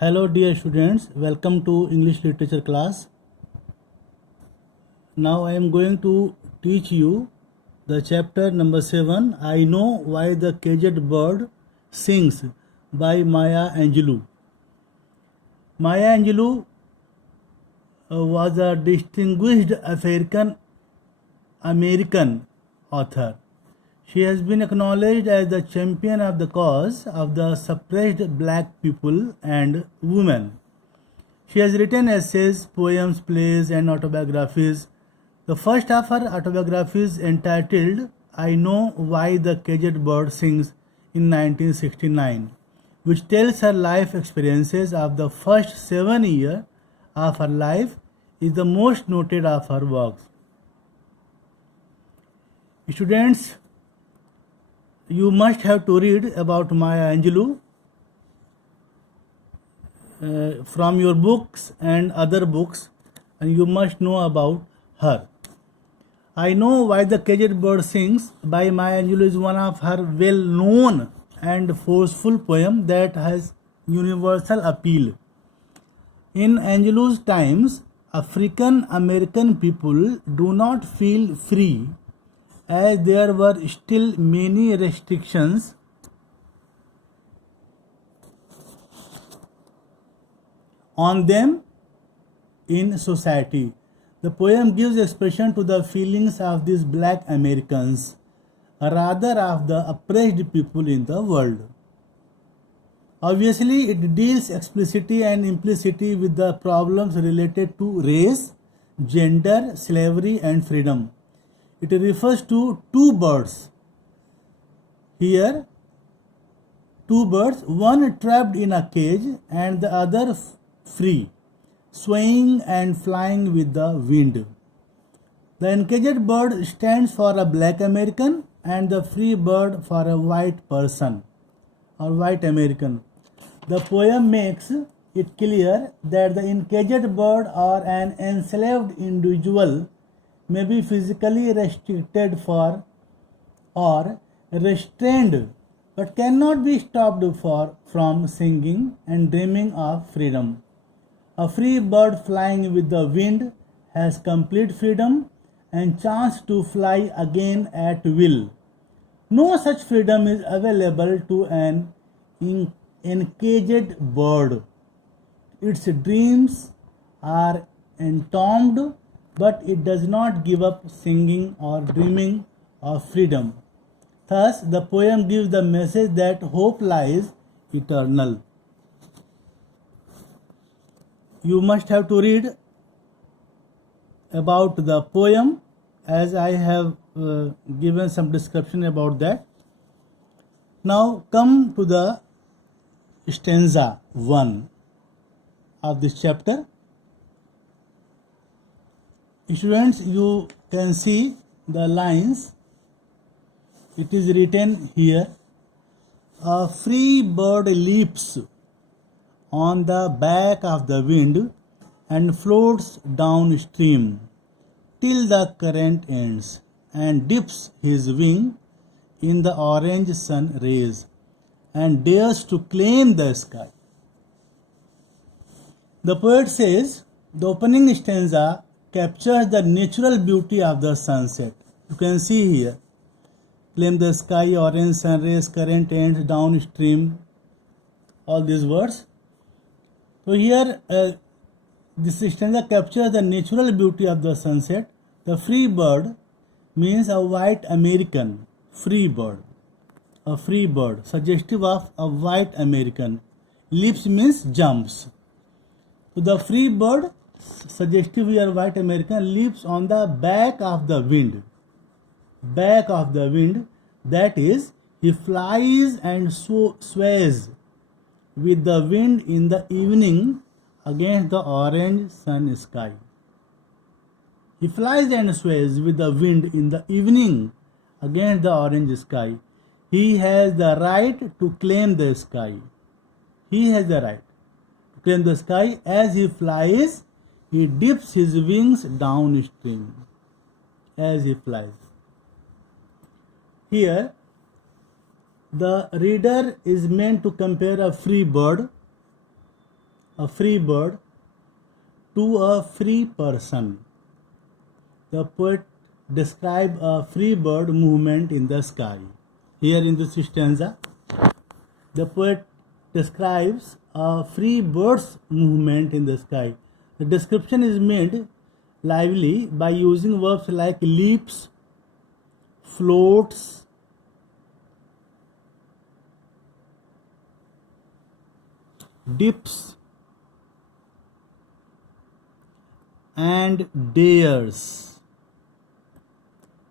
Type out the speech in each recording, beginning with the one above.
Hello dear students, welcome to English literature class. Now I am going to teach you the chapter number 7, I Know Why the Caged Bird Sings by Maya Angelou. Maya Angelou was a distinguished American author. She has been acknowledged as the champion of the cause of the suppressed black people and women. She has written essays, poems, plays, and autobiographies. The first of her autobiographies, entitled I Know Why the Caged Bird Sings in 1969, which tells her life experiences of the first 7 years of her life, is the most noted of her works. Students, you must have to read about Maya Angelou from your books and other books, and you must know about her. I Know Why the Caged Bird Sings by Maya Angelou is one of her well-known and forceful poems that has universal appeal. In Angelou's times, African American people do not feel free, as there were still many restrictions on them in society. The poem gives expression to the feelings of these black Americans, rather of the oppressed people in the world. Obviously, it deals explicitly and implicitly with the problems related to race, gender, slavery, and freedom. It refers to two birds. Here, two birds, one trapped in a cage and the other free, swaying and flying with the wind. The encaged bird stands for a black American and the free bird for a white person or white American. The poem makes it clear that the encaged bird or an enslaved individual may be physically restricted for or restrained, but cannot be stopped from singing and dreaming of freedom. A free bird flying with the wind has complete freedom and chance to fly again at will. No such freedom is available to an encaged bird. Its dreams are entombed, but it does not give up singing or dreaming of freedom. Thus, the poem gives the message that hope lies eternal. You must have to read about the poem, as I have given some description about that. Now come to the stanza 1 of this chapter. Students, you can see the lines. It is written here, a free bird leaps on the back of the wind and floats downstream till the current ends and dips his wing in the orange sun rays and dares to claim the sky. The poet says the opening stanza captures the natural beauty of the sunset. You can see here, claim the sky, orange sun rays, current ends, downstream, all these words. So here this stanza captures the natural beauty of the sunset. The free bird means a white American, free bird, a free bird, suggestive of a white American. Leaps means jumps. So the free bird, suggestive here white American, leaps on the back of the wind. Back of the wind, that is, he flies and sways with the wind in the evening against the orange sun sky. He flies and sways with the wind in the evening against the orange sky. He has the right to claim the sky. He has the right to claim the sky. As he flies, he dips his wings downstream. As he flies. Here, the reader is meant to compare a free bird a free bird to a free person. The poet describes a free bird movement in the sky. Here in this stanza, the poet describes a free bird's movement in the sky. The description is made lively by using verbs like leaps, floats, dips, and dares.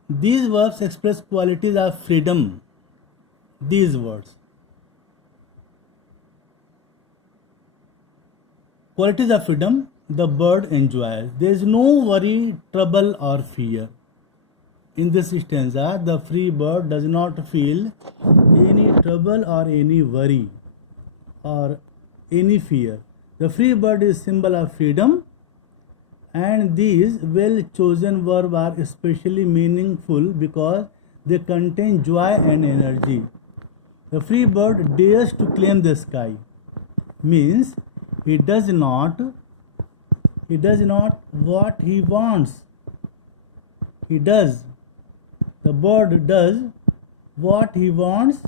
These verbs express qualities of freedom. These words. Qualities of freedom the bird enjoys. There is no worry, trouble, or fear. In this stanza, the free bird does not feel any trouble or any worry or any fear. The free bird is symbol of freedom, and these well chosen verbs are especially meaningful because they contain joy and energy. The free bird dares to claim the sky, means he does not what he wants. He does. The bird does what he wants,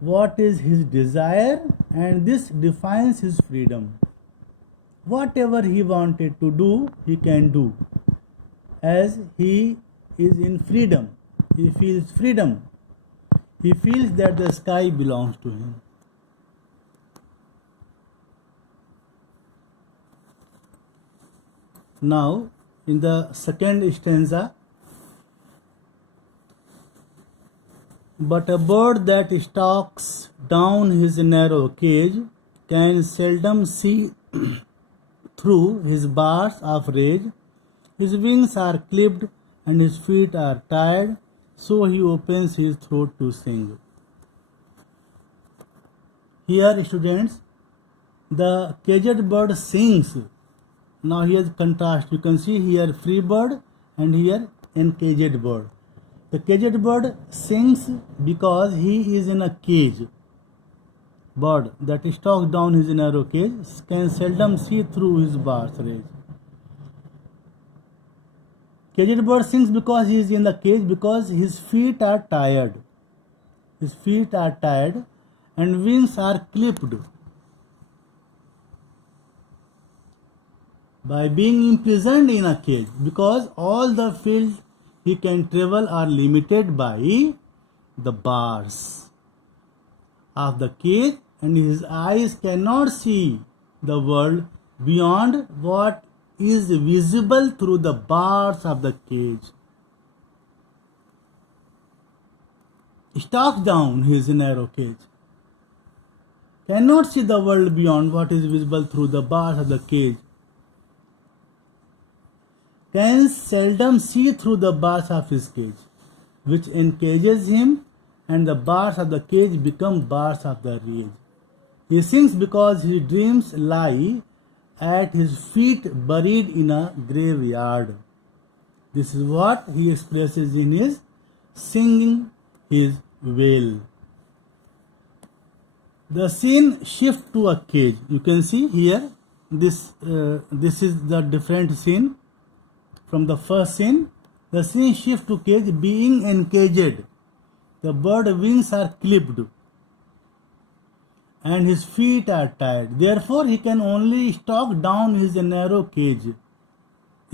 what is his desire, and this defines his freedom. Whatever he wanted to do, he can do, as he is in freedom. He feels freedom. He feels that the sky belongs to him. Now, in the second stanza, but a bird that stalks down his narrow cage can seldom see through his bars of rage. His wings are clipped and his feet are tired, so he opens his throat to sing. Here, students, the caged bird sings. Now here's contrast. You can see here free bird and here encaged bird. The caged bird sings because he is in a cage. Bird that stalks down his narrow cage can seldom see through his bars rage. Caged bird sings because he is in the cage because his feet are tired. His feet are tired and wings are clipped. By being imprisoned in a cage, because all the fields he can travel are limited by the bars of the cage, and his eyes cannot see the world beyond what is visible through the bars of the cage. Stalks down his narrow cage, cannot see the world beyond what is visible through the bars of the cage, can seldom see through the bars of his cage, which encages him, and the bars of the cage become bars of the rage. He sings because his dreams lie at his feet buried in a graveyard. This is what he expresses in his singing his wail. The scene shifts to a cage. You can see here, this is the different scene. From the first scene, the scene shifts to cage. Being encaged, the bird wings are clipped and his feet are tied. Therefore, he can only stalk down his narrow cage.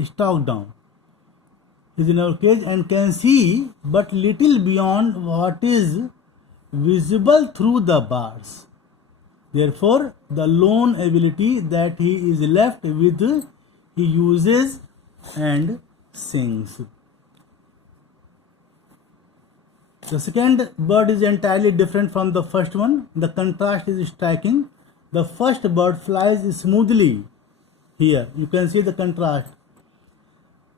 Stalk down his narrow cage and can see but little beyond what is visible through the bars. Therefore, the lone ability that he is left with, he uses and sings. The second bird is entirely different from the first one. The contrast is striking. The first bird flies smoothly. Here you can see the contrast.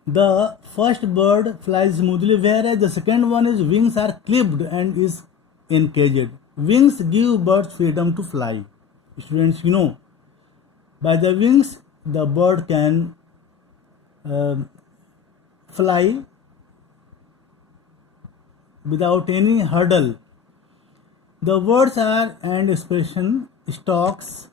The first bird flies smoothly, whereas the second one is wings are clipped and is encaged. Wings give birds freedom to fly. Students, you know, by the wings the bird can fly without any hurdle. The words are and expression stalks